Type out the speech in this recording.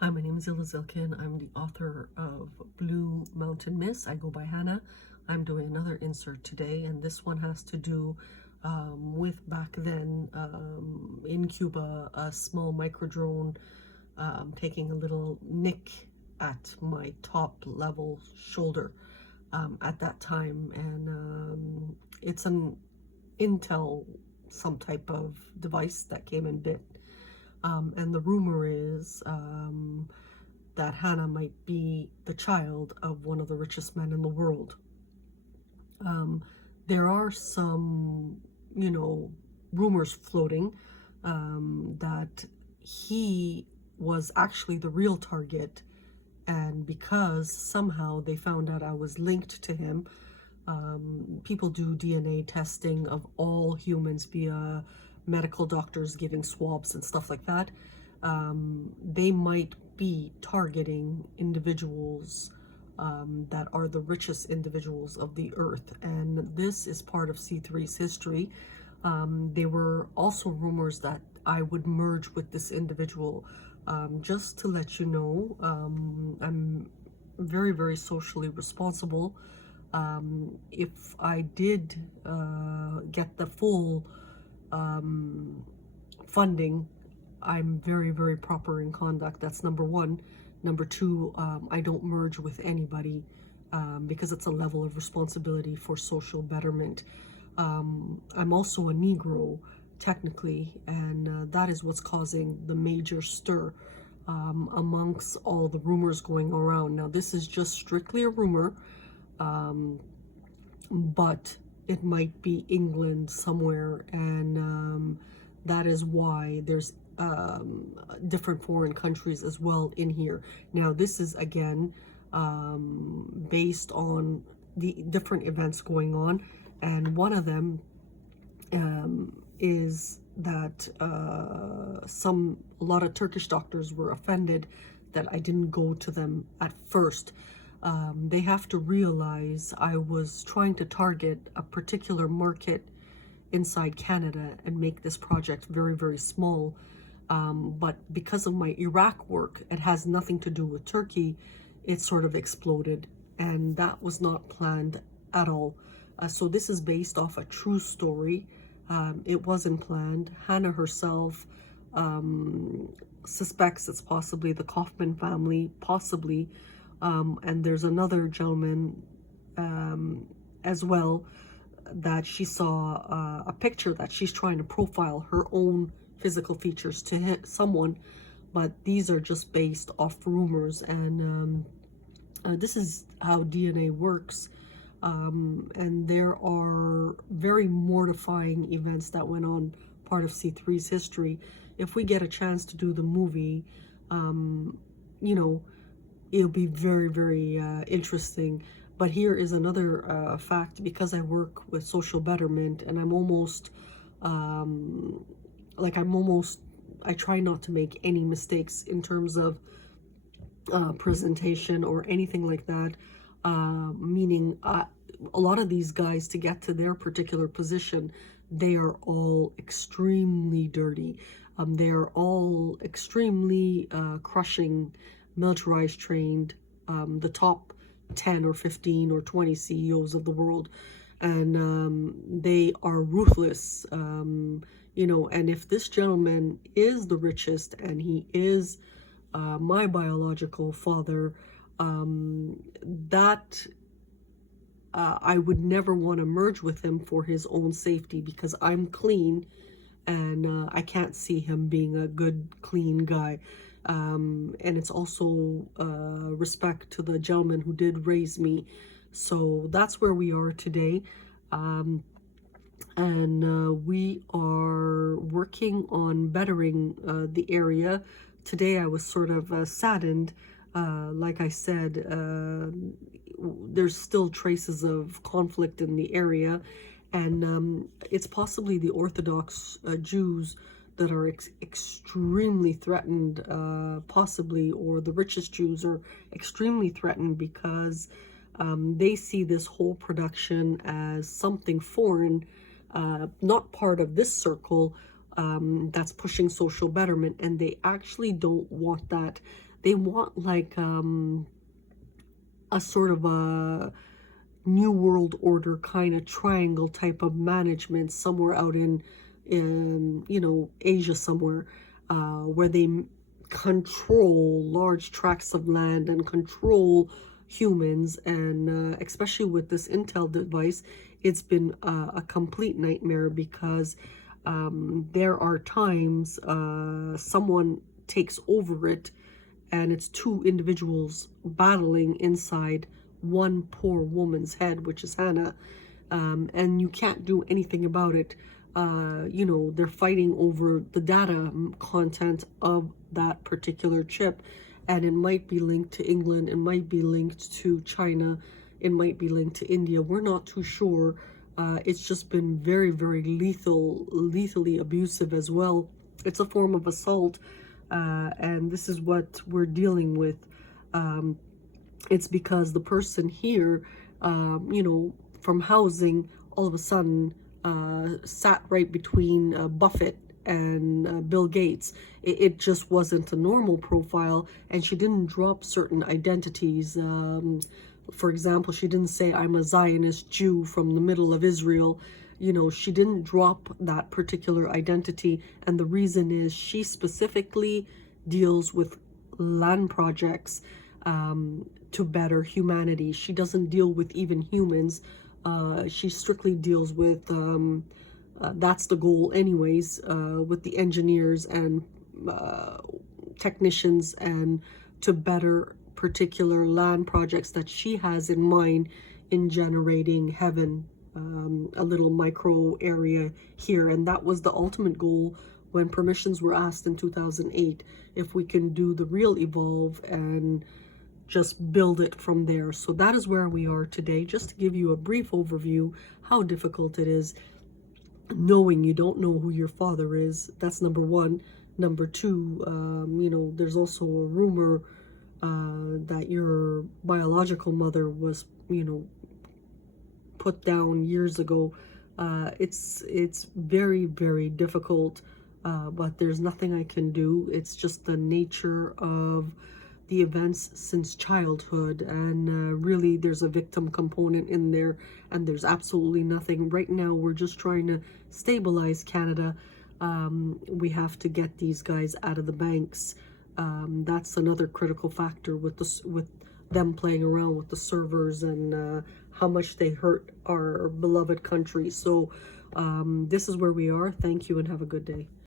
Hi, my name is Zilkin. I'm the author of Blue Mountain Mist. I go by Hannah. I'm doing another insert today, and this one has to do with back then in Cuba, a small micro drone taking a little nick at my top level shoulder at that time. And it's an Intel, some type of device that came in bit. And the rumor is that Hannah might be the child of one of the richest men in the world. There are some, rumors floating that he was actually the real target. And because somehow they found out I was linked to him, people do DNA testing of all humans via medical doctors giving swabs and stuff like that. They might be targeting individuals that are the richest individuals of the earth, and this is part of C3's history. There were also rumors that I would merge with this individual. Just to let you know, I'm very, very socially responsible. If I did get the full funding, I'm very, very proper in conduct. That's number one. Number two, I don't merge with anybody because it's a level of responsibility for social betterment. I'm also a Negro, technically, and that is what's causing the major stir amongst all the rumors going around. Now, this is just strictly a rumor, but it might be England somewhere, and that is why there's different foreign countries as well in here. Now, this is again based on the different events going on, and one of them is that a lot of Turkish doctors were offended that I didn't go to them at first. They have to realize I was trying to target a particular market inside Canada and make this project very, very small. But because of my Iraq work, it has nothing to do with Turkey. It sort of exploded, and that was not planned at all. So this is based off a true story. It wasn't planned. Hannah herself suspects it's possibly the Kaufman family, possibly. And there's another gentleman as well that she saw a picture that she's trying to profile her own physical features to someone, but these are just based off rumors, and this is how DNA works. And there are very mortifying events that went on part of C3's history. If we get a chance to do the movie, it'll be very, very interesting. But here is another fact. Because I work with social betterment, and I'm almost I try not to make any mistakes in terms of presentation or anything like that. Meaning a lot of these guys, to get to their particular position, they are all extremely dirty. They are all extremely crushing, militarized, trained, the top 10 or 15 or 20 CEOs of the world. And they are ruthless, and if this gentleman is the richest and he is my biological father, I would never want to merge with him for his own safety, because I'm clean, and I can't see him being a good, clean guy. And it's also respect to the gentleman who did raise me. So that's where we are today. And we are working on bettering the area. Today I was sort of saddened. Like I said, there's still traces of conflict in the area, and it's possibly the Orthodox Jews that are extremely threatened, possibly, or the richest Jews are extremely threatened, because they see this whole production as something foreign, not part of this circle, that's pushing social betterment, and they actually don't want that. They want like a sort of a new world order kind of triangle type of management somewhere out in Asia somewhere, where they control large tracts of land and control humans. And especially with this Intel device, it's been a complete nightmare, because there are times someone takes over it, and it's two individuals battling inside one poor woman's head, which is Hannah, and you can't do anything about it. They're fighting over the data content of that particular chip, and it might be linked to England, it might be linked to China, it might be linked to India. We're not too sure. It's just been very, very lethally abusive as well. It's a form of assault, and this is what we're dealing with. It's because the person here, from housing, all of a sudden sat right between Buffett and Bill Gates. It just wasn't a normal profile, and she didn't drop certain identities. For example, she didn't say, I'm a Zionist Jew from the middle of Israel. She didn't drop that particular identity, and the reason is she specifically deals with land projects to better humanity. She doesn't deal with even humans. She strictly deals with, that's the goal anyways, with the engineers and technicians, and to better particular land projects that she has in mind in generating heaven, a little micro area here. And that was the ultimate goal when permissions were asked in 2008, if we can do the real evolve and just build it from there. So that is where we are today, just to give you a brief overview how difficult it is knowing you don't know who your father is. That's number one. Number two, there's also a rumor that your biological mother was, put down years ago. It's very, very difficult, but there's nothing I can do. It's just the nature of the events since childhood, and really there's a victim component in there, and there's absolutely nothing. Right now we're just trying to stabilize Canada. We have to get these guys out of the banks. That's another critical factor with them playing around with the servers, and how much they hurt our beloved country. So this is where we are. Thank you and have a good day.